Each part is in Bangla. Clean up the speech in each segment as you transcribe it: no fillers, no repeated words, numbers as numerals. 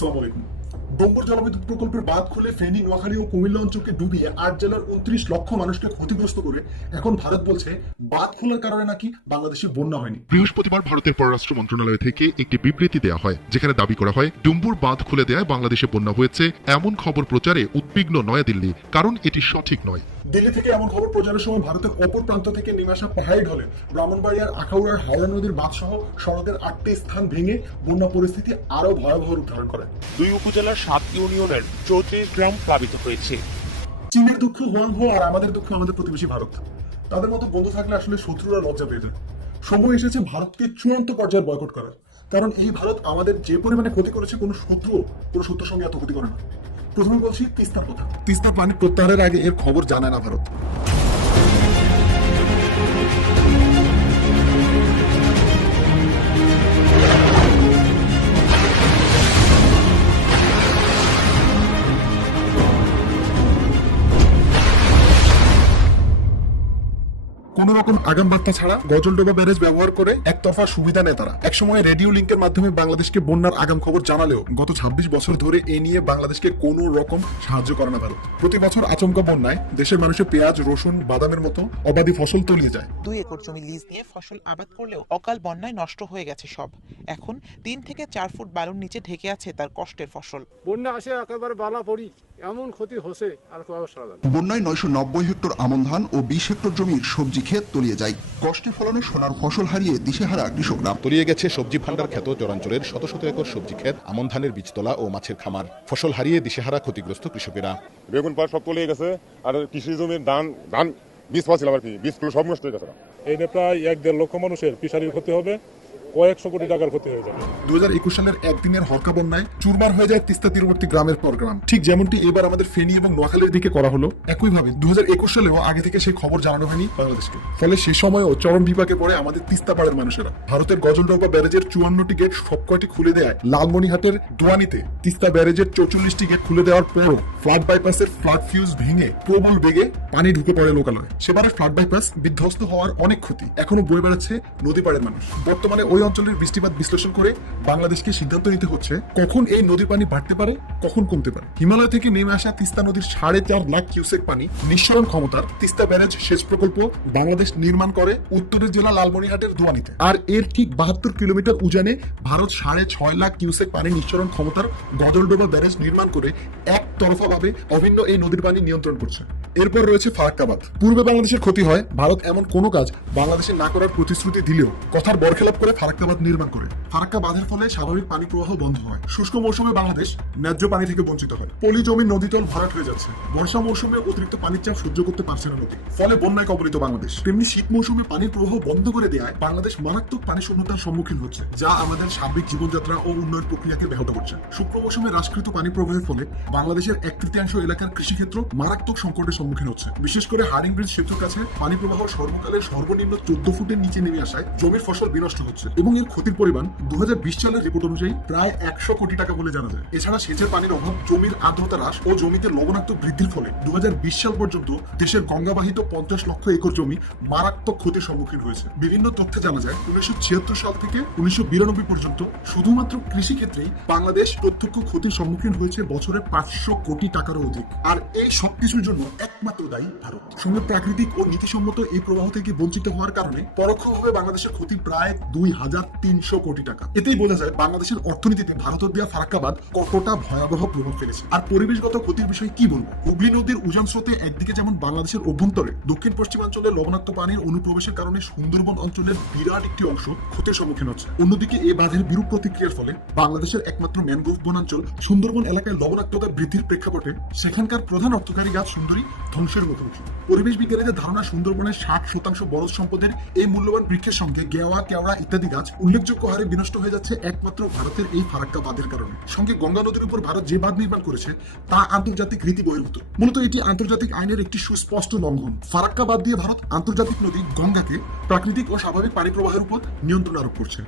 আসসালামু আলাইকুম। ডোম্বর জলবিদ্যুৎ প্রকল্পের বাঁধ খুলে ফেনী, নোয়াখালী ও কুমিল্লা অঞ্চলকে ডুবিয়ে ৮ জেলার ২৯ লক্ষ মানুষকে ক্ষতিগ্রস্ত করে এখন ভারত বলছে বাঁধ খোলার কারণে নাকি বাংলাদেশে বন্যা হয়নি। বৃহস্পতিবার ভারতের পররাষ্ট্র মন্ত্রণালয় থেকে একটি বিবৃতি দেওয়া হয়, যেখানে দাবি করা হয় ডুম্বুর বাঁধ খুলে দেওয়ায় বাংলাদেশে বন্যা হয়েছে এমন খবর প্রচারে উদ্বিগ্ন নয়াদিল্লি, কারণ এটি সঠিক নয়। দিল্লি থেকে এমন খবর প্রচারের সময় ভারতের অপর প্রান্ত থেকে নেমে আসা পাহাড়ি ঢলে ব্রাহ্মণবাড়িয়ার আখাউড়ার হাওড়া নদীর বাঁধ সহ সড়কের ৮টি স্থান ভেঙে বন্যা পরিস্থিতি আরো ভয়াবহ রূপ ধারণ করে। দুই উপজেলার ৭ ইউনিয়নের ৩৪ গ্রাম প্লাবিত হয়েছে। চীনের দুঃখ হোয়াংহো আর আমাদের দুঃখ আমাদের প্রতিবেশী ভারত। তাদের মতো বন্ধু থাকলে আসলে শত্রুরা লজ্জা পেয়ে যায়। সময় এসেছে ভারতকে চূড়ান্ত পর্যায়ে বয়কট করার, কারণ এই ভারত আমাদের যে পরিমাণে ক্ষতি করেছে কোনো শত্রুর সঙ্গে এত ক্ষতি করে না। প্রথমে বলছি তিস্তার কথা। তিস্তার পানি প্রত্যাহারের আগে এর খবর জানায় না ভারত। কোন রকম আগাম বার্তা ছাড়া গজলডোবা ব্যারেজ ব্যবহার করে একতরফা সুবিধা নেয় তারা। একসময় রেডিও লিঙ্কের মাধ্যমে বাংলাদেশকে বন্যার আগাম খবর জানালেও গত ২৬ বছর ধরে এ নিয়ে বাংলাদেশকে কোনো রকম সাহায্য করে না ভারত। প্রতি বছর আচমকা বন্যায় দেশের মানুষের পেঁয়াজ, রসুন, বাদামের মতো অবাধি ফসল তলিয়ে যায়। ২ একর জমি লিজ নিয়ে ফসল আবাদ করলেও অকাল বন্যায় নষ্ট হয়ে গেছে সব। এখন ৩ থেকে ৪ ফুট বালুর নিচে ঢেকে আছে তার কষ্টের ফসল। বন্যা আসে একেবারে বালা পড়ি, এমন ক্ষতি হচ্ছে আর বন্যায় ৯৯০ হেক্টর আমন ধান ও ২০ হেক্টর জমির সবজি ক্ষেত তলিয়ে যায়। কষ্টে ফলানো সোনার ফসল হারিয়ে দিশেহারা কৃষকরা। তলিয়ে গেছে সবজি ভান্ডার খ্যাত চরাঞ্চলের শত শত একর সবজি ক্ষেত, আমন ধানের বীজতলা ও মাছের খামার। ফসল হারিয়ে দিশেহারা ক্ষতিগ্রস্ত কৃষকেরা। বেগুন পাট সব তলিয়ে গেছে, আর কৃষি জমির ধান বীজ পাচ্ছিলাম আর কি, বীজগুলো সব নষ্ট হয়ে গেছে। এই প্রায় ১-১.৫ লক্ষ মানুষের ফিশারির ক্ষতি হবে, কয়েকশো কোটি টাকার ক্ষতি হয়ে যাবে। ২০২১ সালের একদিনের হরকা বন্যায় চুরমার হয়ে যায় তিস্তা তীরবর্তী গ্রামের পর গ্রাম। ঠিক যেমনটি এবার আমাদের ফেনী এবং নোয়াখালীর দিকে করা হলো, একইভাবে ২০২১ সালেও আগে থেকে সেই খবর জানানো হয়নি বাংলাদেশকে। ফলে সে সময়ও চরম বিপাকে পড়ে আমাদের তিস্তা পাড়ের মানুষেরা। ভারতের গজলডোবা ব্যারেজের ৫৪টি গেট সবকয়টি খুলে দেয় লালমনিহাটের দোয়ানিতে তিস্তা ব্যারেজের ৪৪টি গেট খুলে দেওয়ার পরও ফ্লাড বাইপাসের ফ্লাড ফিউজ ভেঙে প্রবল বেগে পানি ঢুকে পড়ে লোকালয়ে। সেবারের ফ্লাড বাইপাস বিধ্বস্ত হওয়ার অনেক ক্ষতি এখনো বয়ে বেড়াচ্ছে নদী পাড়ের মানুষ। বর্তমানে ওই অঞ্চলের বৃষ্টিপাত বিশ্লেষণ করে বাংলাদেশকে সিদ্ধান্ত নিতে হচ্ছে কখন এই নদীর পানি বাড়তে পারে, কখন কমতে পারে। হিমালয় থেকে নেমে আসা তিস্তা নদীর ৪.৫ লাখ কিউসেক পানি নিঃসরণ ক্ষমতার তিস্তা ব্যারেজ সেচ প্রকল্প বাংলাদেশ নির্মাণ করে উত্তরের জেলা লালমনিহাটের দোয়ানিতে। আর এর ঠিক ৭২ কিলোমিটার উজানে ভারত ৬.৫ লাখ কিউসেক পানি নিঃসরণ ক্ষমতার গজলডোবা ব্যারেজ নির্মাণ করে একতরফাভাবে অভিন্ন এই নদীর পানি নিয়ন্ত্রণ করছে। এরপর রয়েছে ফারাক্কা বাঁধ। পূর্বে বাংলাদেশের ক্ষতি হয়, ভারত এমন কোনো কাজ বাংলাদেশে না করার প্রতিশ্রুতি দিলেও কথার বরখেলাপ করে ফারাক্কা বাঁধ নির্মাণ করে। ফারাক্কা বাঁধের ফলে স্বাভাবিক পানি প্রবাহ বন্ধ হয়। শুষ্ক মৌসুমে বাংলাদেশ ন্যায্য পানি থেকে বঞ্চিত হয়। পলি জমির নদীতল ভরাট হয়ে যাচ্ছে। বর্ষা মৌসুমে অতিরিক্ত পানির চাপ সহ্য করতে পারছে না নদী, ফলে বন্যায় কবলিত বাংলাদেশ। তেমনি শীত মৌসুমে পানির প্রবাহ বন্ধ করে দেওয়ায় বাংলাদেশ মারাত্মক পানি শূন্যতার সম্মুখীন হচ্ছে, যা আমাদের সার্বিক জীবনযাত্রা ও উন্নয়ন প্রক্রিয়াকে ব্যাহত করছে। শুষ্ক মৌসুমে হ্রাসকৃত পানি প্রবাহের ফলে বাংলাদেশের ১/৩ এলাকার কৃষিক্ষেত্র মারাত্মক সংকটের সম্মুখীন হচ্ছে। বিশেষ করে হার্ডিং ব্রিজ সেতুর কাছে পানি প্রবাহ সর্বকালের সর্বনিম্ন ১৪ ফুটের নিচে নেমে আসায় জমির ফসল বিনষ্ট হচ্ছে এবং এর ক্ষতির পরিমাণ ২০২০ সালের রিপোর্ট অনুযায়ী প্রায় ১০০ কোটি টাকা বলে জানা যায়। এছাড়া সেচের পানির অভাব, জমির আর্দ্রতা হ্রাস ও জমিতে লবণাক্ত বৃদ্ধির ফলে ২০২০ সাল পর্যন্ত দেশের গঙ্গাবাহিত ৫০ লক্ষ একর জমি মারাত্মক ক্ষতির সম্মুখীন হয়েছে। বিভিন্ন তথ্যে জানা যায় ১৯৭৬ সাল থেকে ১৯৯২ পর্যন্ত শুধুমাত্র কৃষি ক্ষেত্রেই বাংলাদেশ প্রত্যক্ষ ক্ষতির সম্মুখীন হয়েছে বছরে ৫০০ কোটি টাকারও অধিক। আর এই সবকিছুর জন্য একমাত্র দায়ী ভারত। সঙ্গে প্রাকৃতিক ও নীতিসম্মত এই প্রবাহ থেকে বঞ্চিত হওয়ার কারণে পরোক্ষভাবে বাংলাদেশের ক্ষতি প্রায় ২৩০০ কোটি টাকা। এতেই বোঝা যায় বাংলাদেশের অর্থনীতিতে ভারতের দেওয়া ফারাক্কা বাঁধ কতটা ভয়াবহ প্রভাব ফেলেছে। আর পরিবেশগত ক্ষতির বিষয়ে কি বলবো? হুগলি নদীর উজান স্রোতে একদিকে যেমন বাংলাদেশের অভ্যন্তরে দক্ষিণ পশ্চিমাঞ্চলে লবণাক্ত পানির অনুপ্রবেশের কারণে সুন্দরবন অঞ্চলের বিরাট একটি অংশ ক্ষতির সম্মুখীন হচ্ছে। অন্যদিকে এই বাঁধের বিরূপ প্রতিক্রিয়ার ফলে বাংলাদেশের একমাত্র ম্যানগ্রোভ বনাঞ্চল সুন্দরবন এলাকায় লবণাক্ততা বৃদ্ধির প্রেক্ষাপটে সেখানকার প্রধান অর্থকারী গাছ সুন্দরী ধ্বংসের মুখোমুখি। পরিবেশ বিজ্ঞানীদের ধারণা সুন্দরবনের ৬০% বনজ সম্পদের এই মূল্যবান বৃক্ষের সঙ্গে গেওয়া, কেওড়া ইত্যাদি গাছ উল্লেখযোগ্য হারে বিনষ্ট হয়ে যাচ্ছে একমাত্র ভারতের এই ফারাক্কা বাঁধের কারণে। সঙ্গে গঙ্গা নদীর উপর ভারত যে বাঁধ নির্মাণ করেছে তা আন্তর্জাতিক রীতি বহির্ভূত। মূলত এটি আন্তর্জাতিক আইনের একটি সুস্পষ্ট লঙ্ঘন। ফারাক্কা বাঁধ দিয়ে ভারত আন্তর্জাতিক নদী গঙ্গাকে প্রাকৃতিক ও স্বাভাবিক পানি প্রবাহের উপর নিয়ন্ত্রণ আরোপ করছে।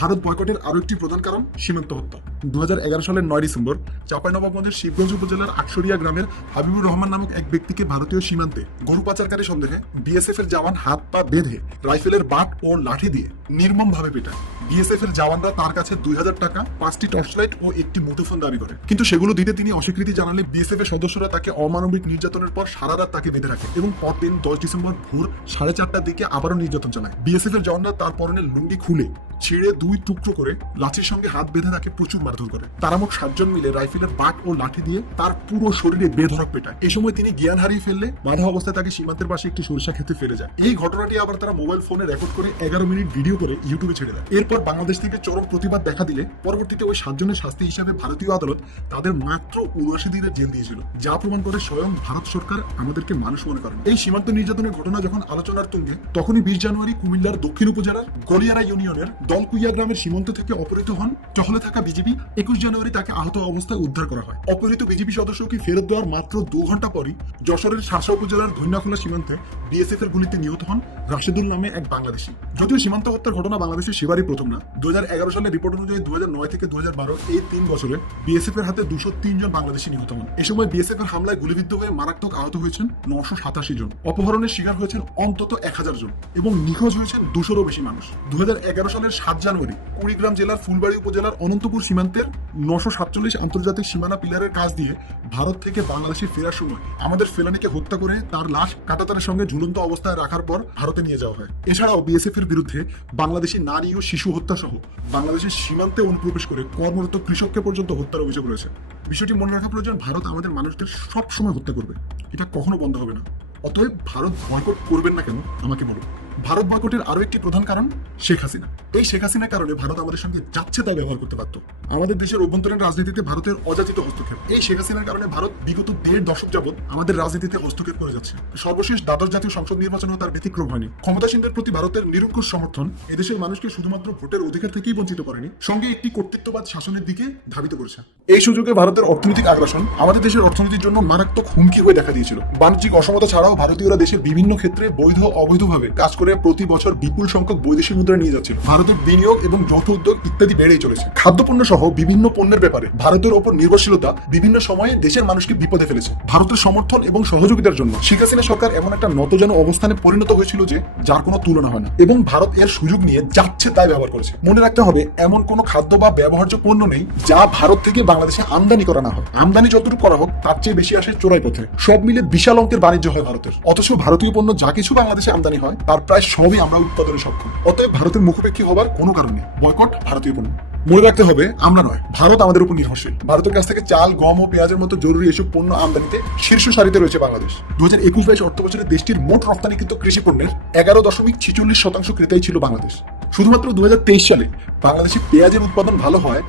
ভারত বয়কটের আরো একটি প্রধান কারণ সীমান্ত হত্যা। ২০১১ সালের ৯ ডিসেম্বর চাঁপাইনবাবগঞ্জের শিবগঞ্জ উপজেলার আকশরিয়া গ্রামের হাবিবুর রহমান নামক এক ব্যক্তিকে ভারতীয় সীমান্তে গরু পাচারকারী সন্দেহে বিএসএফ এর জওয়ান হাত পা বেঁধে রাইফেলের বাট ও লাঠি দিয়ে নির্মমভাবে পেটায়। বিএসএফ এর জওয়ানরা তার কাছে 2000 টাকা, 5টি টর্চ লাইট ও একটি মুঠোফোন দাবি করে, কিন্তু সেগুলো দিতে তিনি অস্বীকৃতি জানালে বিএসএফ এর সদস্যরা তাকে অমানবিক নির্যাতনের পর সারা রাত তাকে বেঁধে রাখে এবং পরদিন 10 ডিসেম্বর ভোর 4:30টার দিকে আবারও নির্যাতন চালায়। বিএসএফ এর জওয়ানরা তার পরনের লুঙ্গি খুলে ছিঁড়ে 2 টুকরো করে লাঠির সঙ্গে হাত বেঁধে তাকে প্রচুর মারধর করে। তারা মোট 7 জন মিলে রাইফেলের বাট ও লাঠি দিয়ে তার পুরো শরীরে বেধড়ক পেটায়। এই সময় তিনি জ্ঞান হারিয়ে ফেললে বাধা অবস্থায় তাকে সীমান্তের পাশে একটি সরিষা খেতে ফেলে যায়। এই ঘটনাটি আবার তারা মোবাইল ফোনে রেকর্ড করে 11 মিনিট ভিডিও করে ইউটিউবে ছেড়ে দেয়। এরপর বাংলাদেশ থেকে চরম প্রতিবাদ দেখা দিলে পরবর্তীতে ওই 7 জনের শাস্তি হিসাবে ভারতীয় আদালত তাদের মাত্র 79 দিনের জেল দিয়েছিল, যা প্রমাণ করে স্বয়ং ভারত সরকার আমাদেরকে মানুষ মনে করেন। এই সীমান্ত নির্যাতনের ঘটনা যখন আলোচনার তুঙ্গে, তখনই 20 জানুয়ারি কুমিল্লার দক্ষিণ উপজেলার গলিয়ারা ইউনিয়নের দলকুইয়া গ্রামের সীমান্ত থেকে অপহৃত হন টহলে থাকা বিজিবি। 21 জানুয়ারি তাকে আহত অবস্থায় উদ্ধার করা হয়। অপহৃত বিজিবি সদস্যকে ফেরত দেওয়ার মাত্র 2 ঘন্টা পরই যশোরের শাসা উপজেলার ধৈন্যাখোলা সীমান্তে বিএসএফ এর গুলিতে নিহত হন রাশেদুল নামে এক বাংলাদেশি। যদিও সীমান্ত হত্যার ঘটনা বাংলাদেশের সেবারই প্রথম না। 2011 সালের রিপোর্ট অনুযায়ী 2009 থেকে 2012 এই 3 বছরে বিএসএফ এর হাতে 203 জন বাংলাদেশি নিহত হন। এ সময় বিএসএফ এর হামলায় গুলিবিদ্ধ হয়ে মারাত্মক আহত হয়েছেন 987 জন, অপহরণের শিকার হয়েছেন অন্তত 1000 জন এবং নিখোঁজ হয়েছেন 200-রও বেশি মানুষ। 2011 সালের 7 জানুয়ারি কুড়িগ্রাম জেলার ফুলবাড়ি উপজেলার অনন্তপুর সীমান্তের 947 আন্তর্জাতিক সীমানা পিলারের কাজ দিয়ে ভারত থেকে বাংলাদেশে ফেরার সময় আমাদের ফেলানিকে হত্যা করে তার লাশ কাঁটাতারের সঙ্গে ঝুলন্ত অবস্থায় রাখার পর ভারতে নিয়ে যাওয়া হয়। এছাড়াও বিএসএফ এর বিরুদ্ধে বাংলাদেশি নারী ও শিশু হত্যা সহ বাংলাদেশের সীমান্তে অনুপ্রবেশ করে কর্মরত কৃষককে পর্যন্ত হত্যার অভিযোগ রয়েছে। বিষয়টি মনে রাখা প্রয়োজন, ভারত আমাদের মানুষদের সব সময় হত্যা করবে, এটা কখনো বন্ধ হবে না। অতএব ভারত বয়কট করবেন না কেন আমাকে বলুন। ভারত বয়কটের আরো একটি প্রধান কারণ শেখ হাসিনা। এই শেখ হাসিনার কারণে ভারত আমাদের সঙ্গে যাচ্ছে তাই ব্যবহার করতে পারত। আমাদের দেশের অভ্যন্তরীণ রাজনীতিতে ভারতের অযাচিত হস্তক্ষেপ। এই শেখ হাসিনার কারণে ভারত বিগত 1.5 দশক যাবৎ আমাদের রাজনীতিতে হস্তক্ষেপ করে যাচ্ছে। সর্বশেষ দ্বাদশ জাতীয় সংসদ নির্বাচনেও তার ব্যতিক্রম হয়নি। ক্ষমতাসীনদের প্রতি ভারতের নিরঙ্কুশ সমর্থন এদেশের মানুষকে শুধুমাত্র ভোটের অধিকার থেকেই বঞ্চিত করেনি, সঙ্গে একটি কর্তৃত্ববাদ শাসনের দিকে ধাবিত করেছে। এই সুযোগে ভারতের অর্থনৈতিক আগ্রাসন আমাদের দেশের অর্থনীতির জন্য মারাত্মক হুমকি হয়ে দেখা দিয়েছিল। বাণিজ্যিক অসমতা ছাড়াও ভারতীয়রা দেশের বিভিন্ন ক্ষেত্রে বৈধ অবৈধভাবে কাজ করে প্রতি বছর বিপুল সংখ্যক বৈদেশিক মুদ্রা নিয়ে যাচ্ছে। ভারতের বিনিয়োগ এবং যৌথ উদ্যোগ ইত্যাদি বেড়েই চলেছে। খাদ্যপণ্য সহ বিভিন্ন পণ্যের ব্যাপারে ভারতের ওপর নির্ভরশীলতা বিভিন্ন সময়ে দেশের মানুষকে বিপদে ফেলেছে। ভারতের সমর্থন এবং সহযোগিতার জন্য শেখ হাসিনা সরকার এমন একটা নতজানু অবস্থানে পরিণত হয়েছিল যে যার কোনো তুলনা হয় না, এবং ভারত এর সুযোগ নিয়ে যাচ্ছে তাই ব্যবহার করেছে। মনে রাখতে হবে, এমন কোনো খাদ্য বা ব্যবহার্য পণ্য নেই যা ভারত থেকে বাংলাদেশে আমদানি করা না হয়। আমদানি যতটুকু করা হোক তার চেয়ে বেশি আসে চোরাই পথে। সব মিলে বিশাল অঙ্কের বাণিজ্য হয় ভারতের। অথচ ভারতীয় পণ্য যা কিছু বাংলাদেশে আমদানি হয় তার প্রায় সবই আমরা উৎপাদনে সক্ষম। অতএব ভারতের মুখোপেক্ষী হবার কোনো কারণ নেই। বয়কট ভারতীয় পণ্য। মনে রাখতে হবে, আমরা নয়, ভারত আমাদের উপর নির্ভরশীল। ভারতের কাছ থেকে চাল, গম ও পেঁয়াজের মতো জরুরি এসব পণ্য আমদানিতে শীর্ষ সারিতে রয়েছে বাংলাদেশ। 2021-22 অর্থ বছরে দেশটির মোট রপ্তানিকৃত কৃষি পণ্যের 11.46% ক্রেতাই ছিল বাংলাদেশ। শুধুমাত্র 2023 সালে বাংলাদেশে পেঁয়াজের উৎপাদন ভালো হয়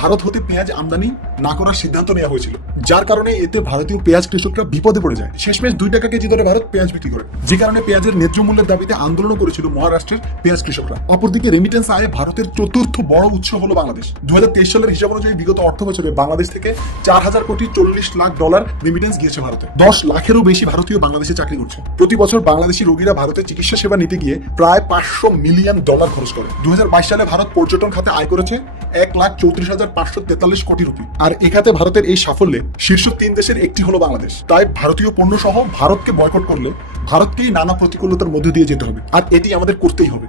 ভারত হতে পেঁয়াজ আমদানি না করার সিদ্ধান্ত নেওয়া হয়েছিল, যার কারণে এতে ভারতীয় পেঁয়াজ কৃষকরা বিপদে পড়ে যায়। শেষমেশ 2 টাকা কেজি দরে ভারত পেঁয়াজ বিক্রি করে, যে কারণে পেঁয়াজের ন্যায্য মূল্যের দাবিতে আন্দোলন করেছিল মহারাষ্ট্রের পেঁয়াজ কৃষকরা। অপরদিকে রেমিটেন্স আয়ে ভারতের চতুর্থ বড় উৎস হলো বাংলাদেশ। 2023 সালের হিসাব অনুযায়ী বিগত অর্থ বছরে বাংলাদেশ থেকে $4,040,00,000 রেমিটেন্স গিয়েছে ভারতে। 10 লাখেরও বেশি ভারতীয় বাংলাদেশে চাকরি করছে। প্রতি বছর বাংলাদেশি রোগীরা ভারতে চিকিৎসা সেবা নিতে গিয়ে প্রায় $500 মিলিয়ন খরচ করে। 2022 সালে ভারত পর্যটন খাতে আয় করেছে 1,34,543 কোটি রুপি। আর এ খাতে ভারতের এই সাফল্যে শীর্ষ 3 দেশের একটি হলো বাংলাদেশ। তাই ভারতীয় পণ্য সহ ভারতকে বয়কট করলে ভারতকেই নানা প্রতিকূলতার মধ্যে দিয়ে যেতে হবে, আর এটি আমাদের করতেই হবে।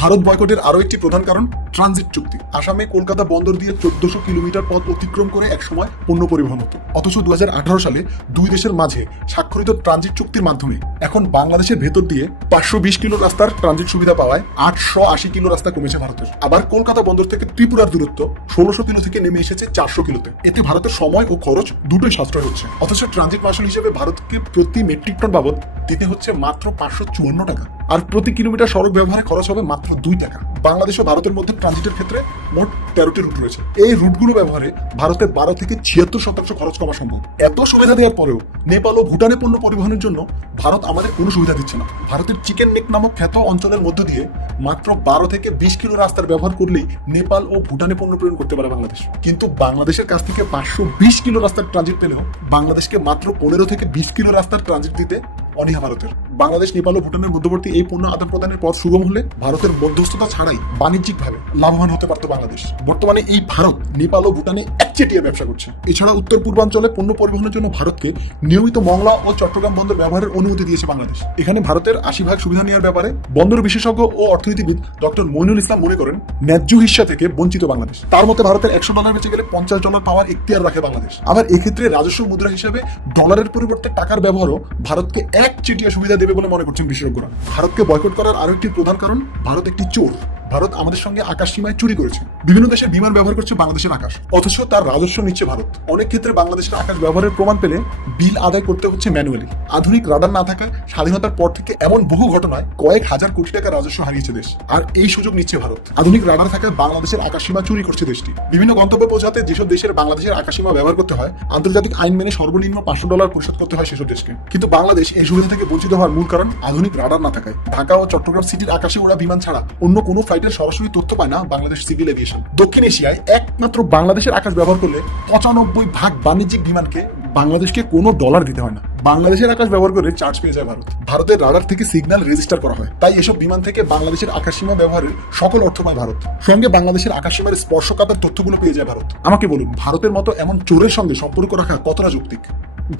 ভারত বয়কটের আরো একটি প্রধান কারণ ট্রানজিট চুক্তি। আসামে কলকাতা বন্দর দিয়ে 1400 কিলোমিটার পথ অতিক্রম করে একসময় পণ্য পরিবহন হতো। অথচ 2018 সালে 2 দেশের মাঝে স্বাক্ষরিত ট্রানজিট চুক্তির মাধ্যমে এখন বাংলাদেশের ভেতর দিয়ে 520 কিলো রাস্তার ট্রানজিট সুবিধা পাওয়ায় 880 কিলো রাস্তা কমেছে ভারতের। আবার কলকাতা বন্দর থেকে ত্রিপুরার দূরত্ব 1600 কিলো থেকে নেমে এসেছে 400 কিলোতে। এতে ভারতের সময় ও খরচ দুটোই সাশ্রয় হচ্ছে। অথচ ট্রানজিট মাসুল হিসেবে ভারতকে প্রতি মেট্রিক টন বাবদ দিতে হচ্ছে মাত্র 554 টাকা, আর প্রতি কিলোমিটার সড়ক ব্যবহারে খরচ হবে মাত্র 2 টাকা। বাংলাদেশ ও ভারতের মধ্যে ট্রানজিটের ক্ষেত্রে মোট 13টি রুট রয়েছে। এই রুটগুলো ব্যবহারে ভারতের 12 থেকে 76% খরচ কমা সম্ভব। এত সুবিধা দেওয়ার পরেও নেপাল ও ভুটানে পণ্য পরিবহনের জন্য ভারত আমাদের কোনো সুবিধা দিচ্ছে না। ভারতের চিকেন নেক নামক খ্যাত অঞ্চলের মধ্য দিয়ে মাত্র 12 থেকে 20 কিলো রাস্তার ব্যবহার করলেই নেপাল ও ভুটানে পণ্য প্রেরণ করতে পারে বাংলাদেশ। কিন্তু বাংলাদেশের কাছ থেকে 520 কিলো রাস্তার ট্রানজিট পেলেও বাংলাদেশকে মাত্র 15 থেকে 20 কিলো রাস্তার ট্রানজিট দিতে অনীহা ভারতের। বাংলাদেশ, নেপাল ও ভুটানের মধ্যবর্তী এই পণ্য আদান প্রদানের পথ সুগম হলে ভারতের মধ্যস্থতা ছাড়াই বাণিজ্যিকভাবে লাভবান হতে পারত বাংলাদেশ। বর্তমানে এই ভারত নেপাল ও ভুটানে একচেটিয়া ব্যবসা করছে। এছাড়া উত্তর পূর্বাঞ্চলে পণ্য পরিবহনের জন্য ভারতকে নিয়মিত মংলা ও চট্টগ্রাম বন্দর ব্যবহারের অনুমতি দিয়েছে বাংলাদেশ। এখানে ভারতের 80% সুবিধা নেওয়ার ব্যাপারে বন্দর বিশেষজ্ঞ ও অর্থনীতিবিদ ডক্টর মইনুল ইসলাম মনে করেন ন্যায্য হিস্সা থেকে বঞ্চিত বাংলাদেশ। তার মতে ভারতের $100 বেঁচে গেলে $50 পাওয়ার এখতিয়ার রাখে বাংলাদেশ। আবার এক্ষেত্রে রাজস্ব মুদ্রা হিসেবে ডলারের পরিবর্তে টাকার ব্যবহারও ভারতকে একচেটিয়া সুবিধা দেবে বলে মনে করছেন বিশেষজ্ঞরা। ভারতকে বয়কট করার আরো একটি প্রধান কারণ, ভারত একটি চোর। ভারত আমাদের সঙ্গে আকাশ সীমায় চুরি করেছে, বিভিন্ন দেশের বিমান ব্যবহার করছে বাংলাদেশের আকাশ, অথচ তার রাজস্ব নিচ্ছে ভারত। অনেক ক্ষেত্রে বাংলাদেশের আকাশ ব্যবহারের প্রমাণ পেলে বিল আদায় করতে হচ্ছে ম্যানুয়ালি। আধুনিক রাডার না থাকায় স্বাধীনতার পর থেকে এমন বহু ঘটনায় কয়েক হাজার কোটি টাকা রাজস্ব হারিয়েছে দেশ, আর এই সুযোগ নিচ্ছে ভারত। আধুনিক রাডার থাকায় বাংলাদেশের আকাশ সীমা চুরি করছে দেশটি। বিভিন্ন গন্তব্যে পৌঁছাতে যেসব দেশের বাংলাদেশের আকাশ সীমা ব্যবহার করতে হয়, আন্তর্জাতিক আইন মেনে সর্বনিম্ন $500 পরিশোধ করতে হয় সেসব দেশকে। কিন্তু বাংলাদেশ এই সুবিধা থেকে বঞ্চিত হওয়ার মূল কারণ আধুনিক রাডার না থাকায়। ঢাকা ও চট্টগ্রাম সিটির আকাশে ওড়া বিমান ছাড়া অন্য কোনো ফ্লাইটের সরাসরি তথ্য পায় না বাংলাদেশ সিভিল এভিয়েশন। দক্ষিণ এশিয়ায় একমাত্র বাংলাদেশের আকাশ ব্যবহার করলে 95% বাণিজ্যিক বিমানকে বাংলাদেশকে কোনো ডলার দিতে হয় না। বাংলাদেশের আকাশ ব্যবহার করে চার্জ পেয়ে যায় ভারত। ভারতের রাডার থেকে সিগন্যাল রেজিস্টার করা হয়, তাই এসব বিমান থেকে বাংলাদেশের আকাশসীমা ব্যবহারের সকল অর্থ পায় ভারত। সঙ্গে বাংলাদেশের আকাশসীমার স্পর্শকাতর তথ্যগুলো পেয়ে যায় ভারত। আমাকে বলুন, ভারতের মতো এমন চোরের সঙ্গে সম্পর্ক রাখা কতটা যৌক্তিক?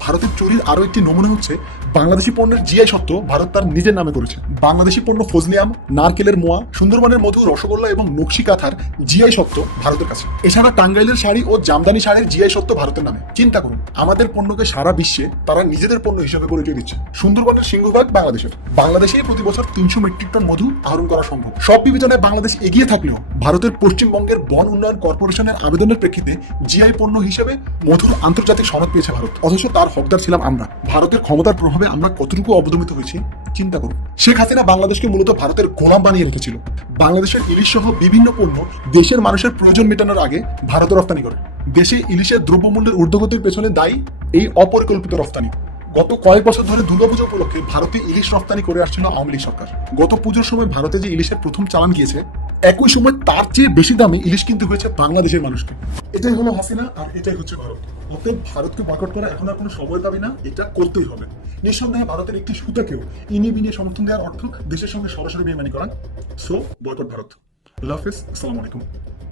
ভারতের চুরির আরো একটি নমুনা হচ্ছে বাংলাদেশি পণ্যের জিআই সত্ত্ব ভারত তার নিজের নামে করেছে। বাংলাদেশি পণ্য ফজলি আম, নারকেলের মোয়া, সুন্দরবনের মধু, রসগোল্লা এবং নকশি কাঁথার জিআই সত্ত্ব ভারতের কাছে। এছাড়া টাঙ্গাইলের শাড়ি ও জামদানি শাড়ির জিআই সত্ত্ব ভারতের নামে। চিন্তা করুন, আমাদের পণ্যকে সারা বিশ্বে তারা নিজেদের পণ্য হিসেবে পরিচয় দিচ্ছে। সুন্দরবনের সিংহভাগ বাংলাদেশের। বাংলাদেশে প্রতি বছর 300 মেট্রিক টন মধু আহরণ করা সম্ভব। সব বিবেচনায় বাংলাদেশ এগিয়ে থাকলেও ভারতের পশ্চিমবঙ্গের বন উন্নয়ন কর্পোরেশনের আবেদনের প্রেক্ষিতে জিআই পণ্য হিসেবে মধুর আন্তর্জাতিক সনদ পেয়েছে ভারত, অথচ তার হকদার ছিলাম আমরা। ভারতের ক্ষমতার প্রভাবে আমরা কতটুকু অবদমিত হয়েছি চিন্তা করুন। শেখ হাসিনা বাংলাদেশকে মূলত ভারতের গোলাম বানিয়ে রেখেছিল। বাংলাদেশের ইলিশ সহ বিভিন্ন পণ্য দেশের মানুষের প্রয়োজন মেটানোর আগে ভারতে রপ্তানি করে। দেশে ইলিশের দ্রব্যমূল্যের ঊর্ধ্বগতির পেছনে দায়ী এই অপরিকল্পিত রপ্তানি। গত কয়েক বছর ধরে দুর্গাপুজো উপলক্ষে ভারতে ইলিশ রপ্তানি করে আসছিল আওয়ামী লীগ সরকার। গত পুজোর সময় ভারতে যে ইলিশের প্রথম চালান গিয়েছে, একই সময় তার চেয়ে বেশি দামে ইলিশ কিনতে হয়েছে বাংলাদেশের মানুষকে। এটাই হলো হাসিনা, আর এটাই হচ্ছে ভারত। অতএব ভারতকে বয়কট করা এখন আর কোনো সময় পাবি না, এটা করতেই হবে। নিঃসন্দেহে ভারতের একটি সুতাকেও ইনি বিনিয়ে সমর্থন দেওয়ার অর্থ দেশের সঙ্গে সরাসরি বেইমানি করা। So boycott Bharat. আল্লাহ হাফেজ, আসসালামু আলাইকুম।